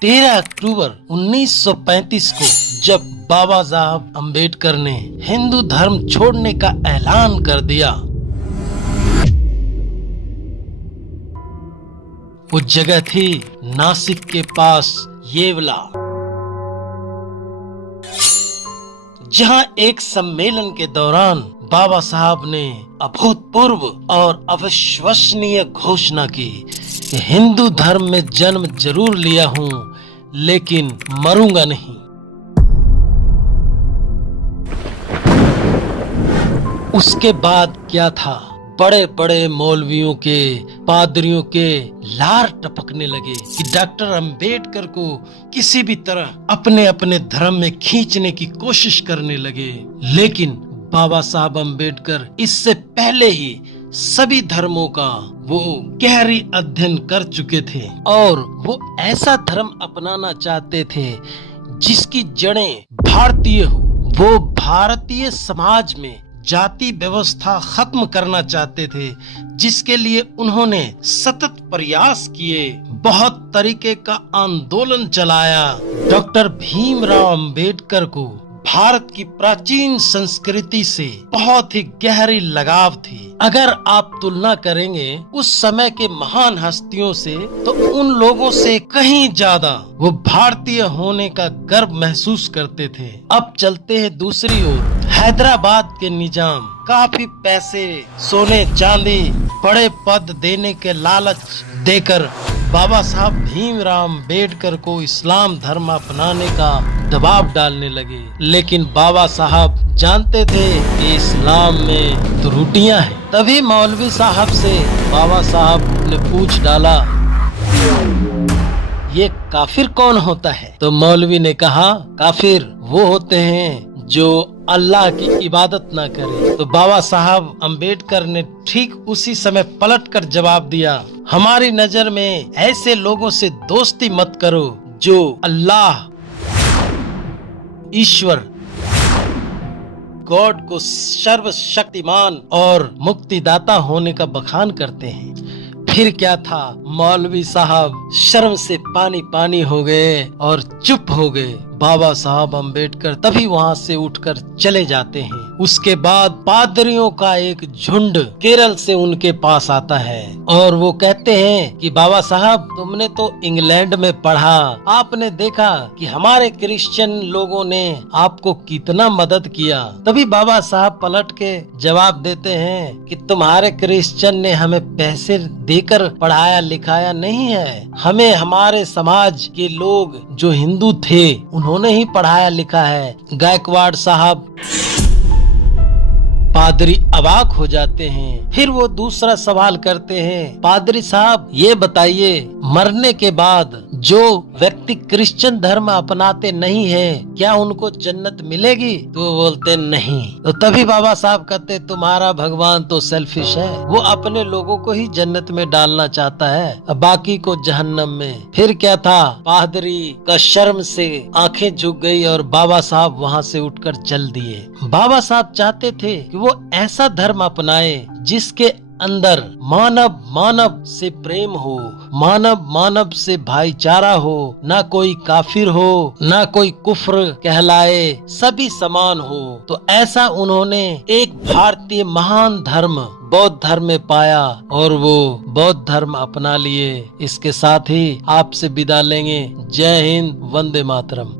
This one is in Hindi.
13 अक्टूबर 1935 को जब बाबा साहब अम्बेडकर ने हिंदू धर्म छोड़ने का ऐलान कर दिया, वो जगह थी नासिक के पास येवला, जहां एक सम्मेलन के दौरान बाबा साहब ने अभूतपूर्व और अविश्वसनीय घोषणा की कि हिंदू धर्म में जन्म जरूर लिया हूं, लेकिन मरूंगा नहीं। उसके बाद क्या था, बड़े बड़े मौलवियों के, पादरियों के लार टपकने लगे कि डॉक्टर अंबेडकर को किसी भी तरह अपने अपने धर्म में खींचने की कोशिश करने लगे। लेकिन बाबा साहब अंबेडकर इससे पहले ही सभी धर्मों का वो गहरी अध्ययन कर चुके थे और वो ऐसा धर्म अपनाना चाहते थे जिसकी जड़ें भारतीय हो। वो भारतीय समाज में जाति व्यवस्था खत्म करना चाहते थे, जिसके लिए उन्होंने सतत प्रयास किए, बहुत तरीके का आंदोलन चलाया। डॉक्टर भीमराव अंबेडकर को भारत की प्राचीन संस्कृति से बहुत ही गहरी लगाव थी। अगर आप तुलना करेंगे उस समय के महान हस्तियों से, तो उन लोगों से कहीं ज्यादा वो भारतीय होने का गर्व महसूस करते थे। अब चलते हैं दूसरी ओर। हैदराबाद के निजाम काफी पैसे, सोने चांदी, बड़े पद देने के लालच देकर बाबा साहब भीमराव अंबेडकर को इस्लाम धर्म अपनाने का दबाव डालने लगे। लेकिन बाबा साहब जानते थे कि इस्लाम में त्रुटियां हैं। तभी मौलवी साहब से बाबा साहब ने पूछ डाला, ये काफिर कौन होता है? तो मौलवी ने कहा, काफिर वो होते हैं जो अल्लाह की इबादत ना करे। तो बाबा साहब अंबेडकर ने ठीक उसी समय पलटकर जवाब दिया, हमारी नजर में ऐसे लोगों से दोस्ती मत करो जो अल्लाह, ईश्वर, गॉड को सर्वशक्तिमान और मुक्तिदाता होने का बखान करते हैं। फिर क्या था, मौलवी साहब शर्म से पानी पानी हो गए और चुप हो गए। बाबा साहब अंबेडकर तभी वहां से उठकर चले जाते हैं। उसके बाद पादरियों का एक झुंड केरल से उनके पास आता है और वो कहते हैं कि बाबा साहब, तुमने तो इंग्लैंड में पढ़ा, आपने देखा कि हमारे क्रिश्चियन लोगों ने आपको कितना मदद किया। तभी बाबा साहब पलट के जवाब देते हैं कि तुम्हारे क्रिश्चियन ने हमें पैसे देकर पढ़ाया लिखाया नहीं है, हमें हमारे समाज के लोग जो हिंदू थे उन्होंने ही पढ़ाया लिखा है। गायकवाड़ साहब, पादरी अवाक हो जाते हैं। फिर वो दूसरा सवाल करते हैं, पादरी साहब ये बताइए, मरने के बाद जो व्यक्ति क्रिश्चियन धर्म अपनाते नहीं है, क्या उनको जन्नत मिलेगी? तो वो बोलते नहीं। तो तभी बाबा साहब कहते, तुम्हारा भगवान तो सेल्फिश है, वो अपने लोगों को ही जन्नत में डालना चाहता है, बाकी को जहन्नम में। फिर क्या था, पादरी का शर्म से आंखें झुक गई और बाबा साहब वहाँ से उठकर चल दिए। बाबा साहब चाहते थे कि वो ऐसा धर्म अपनाए जिसके अंदर मानव मानव से प्रेम हो, मानव मानव से भाईचारा हो, ना कोई काफिर हो, ना कोई कुफ्र कहलाए, सभी समान हो। तो ऐसा उन्होंने एक भारतीय महान धर्म बौद्ध धर्म में पाया और वो बौद्ध धर्म अपना लिए। इसके साथ ही आपसे विदा लेंगे। जय हिंद, वंदे मातरम।